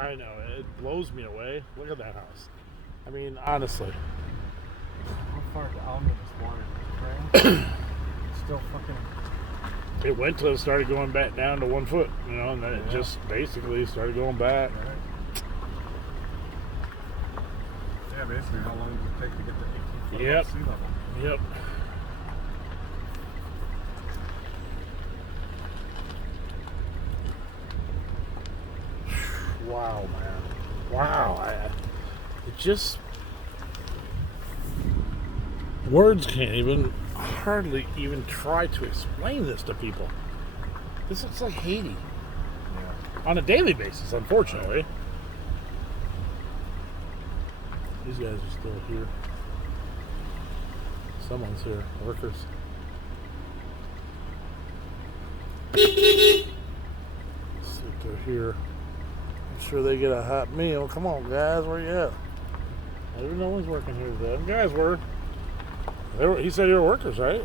I know, it blows me away. Look at that house. I mean, honestly. How far down in this water is it? It's still fucking... It went to started going back down to 1 foot, you know, and then it just basically started going back. Right. Yeah, basically, how long does it take to get to 18 foot above sea level? Yep. Wow, man. Wow. It just... Words can't even... hardly even try to explain this to people. This looks like Haiti. Yeah. On a daily basis, unfortunately. These guys are still here. Someone's here. Workers. Let's see if they're here. I'm sure they get a hot meal. Come on, guys. Where you at? No one's working here today. Them guys were. He said you were workers, right?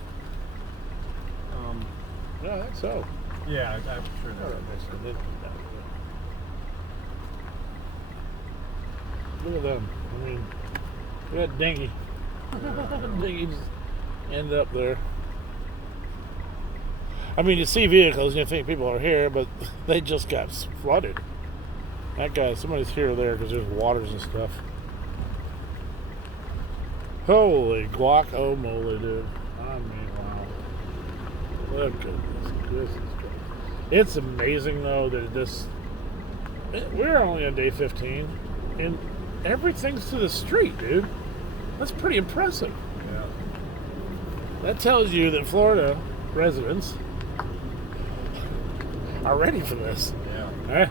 Yeah, I think so. Yeah, I'm sure that. Look at them. I mean, look at that dinghy. Dinghy just end up there. I mean, you see vehicles and you think people are here, but they just got flooded. That guy, somebody's here or there because there's waters and stuff. Holy guacamole, dude. I mean, wow. Look at this. This is great. It's amazing, though, that we're only on day 15, and everything's to the street, dude. That's pretty impressive. Yeah. That tells you that Florida residents are ready for this. Yeah. Eh?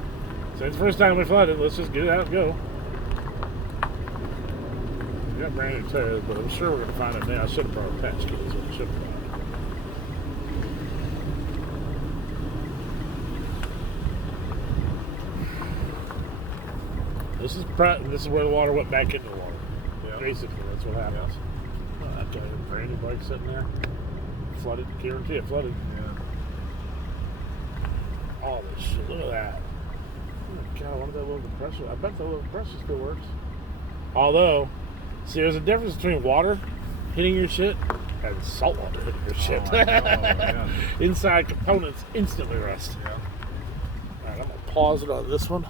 So it's the first time we flooded. Let's just get it out and go. We got brand new tires, but I'm sure we're gonna find it now. I should have brought a patch kit. Is what I should have brought. This is where the water went back into the water. Yeah. Basically, that's what happens. Oh, that guy had a brand new bike sitting there. Flooded, guarantee it flooded. Yeah. All this shit. Look at that. Oh my god, I wonder if that little compressor. I bet that little compressor still works. Although, see, there's a difference between water hitting your shit and salt water hitting your shit. Oh, yeah. Inside components instantly rust. Yeah. Alright, I'm gonna pause it on this one.